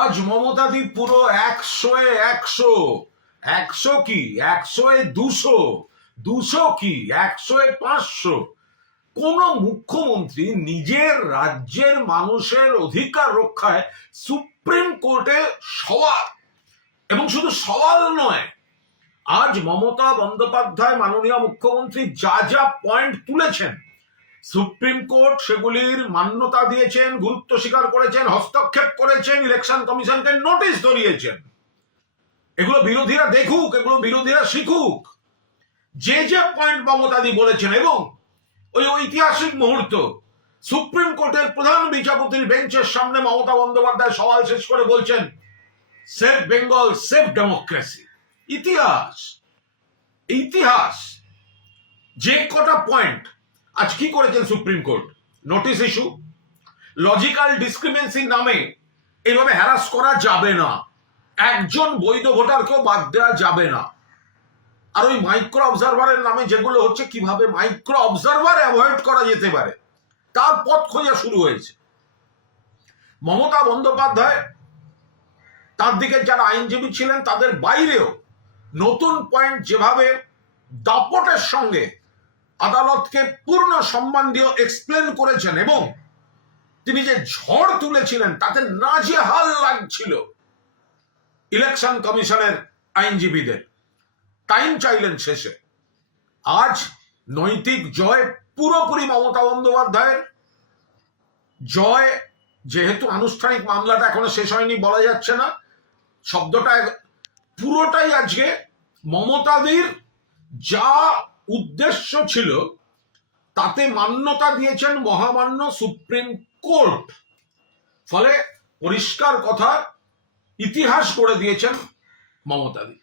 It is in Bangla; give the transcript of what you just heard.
আজ মমতাদি পুরো একশো এ একশো। একশো কি? একশো এ দুশো। দুশো কি? একশো এ পাঁচশো। কোন মুখ্যমন্ত্রী নিজের রাজ্যের মানুষের অধিকার রক্ষায় সুপ্রিম কোর্টে সওয়াল। এবং শুধু সওয়াল নয়, আজ মমতা বন্দ্যোপাধ্যায় মাননীয় মুখ্যমন্ত্রী যা যা পয়েন্ট তুলেছেন সুপ্রিম কোর্ট সেগুলির মান্যতা দিয়েছেন, গুরুত্ব স্বীকার করেছেন, হস্তক্ষেপ করেছেন, ইলেকশন কমিশনকে নোটিশ ধরিয়েছেন এগুলো বিরোধীরা দেখুক, এগুলো বিরোধীরা শিখুক। যে যে পয়েন্ট মমতাদি বলেছেন এবং ওই ঐতিহাসিক মুহূর্ত, সুপ্রিম কোর্টের প্রধান বিচারপতির বেঞ্চের সামনে মমতা বন্দ্যোপাধ্যায় সওয়াল শেষ করে বলছেন সেফ বেঙ্গল সেফ ডেমোক্রেসি ইতিহাস ইতিহাস, যে কটা পয়েন্ট আজ কি করেছেন supreme court? Notice issue logical ডিসক্রিমেন্সির নামে এইভাবে হ্যারাস করা যাবে না। একজন বৈধ ভোটারকেও বাদ দেওয়া যাবে না। আর ওই মাইক্রো অবজারভারের নামে যেগুলো হচ্ছে, কীভাবে মাইক্রো অবজারভার অ্যাভয়েড করা যেতে পারে, তার পথ খোঁজা শুরু হয়েছে। মমতা বন্দ্যোপাধ্যায়, তার দিকে যারা আইনজীবী ছিলেন, তাদের বাইরেও নতুন পয়েন্ট যেভাবে দাপটের সঙ্গে আদালতকে পূর্ণ সম্মান দিয়ে এক্সপ্লেন করেছেন এবং তিনি যে ঝড় তুলেছিলেন, তাতে নাজেহাল লাগছিল ইলেকশন কমিশনের আইনজীবীদের। টাইম চাইলেন শেষে। আজ নৈতিক জয় পুরোপুরি মমতা বন্দ্যোপাধ্যায়ের। জয় যেহেতু আনুষ্ঠানিক মামলাটা এখনও শেষ হয়নি বলা যাচ্ছে না, শব্দটা পুরোটাই আজকে মমতাদির যা উদ্দেশ্য ছিল তাতে মান্যতা দিয়েছেন মহামান্য সুপ্রিম কোর্ট। ফলে পরিষ্কার কথা ইতিহাস করে দিয়েছেন মমতাদি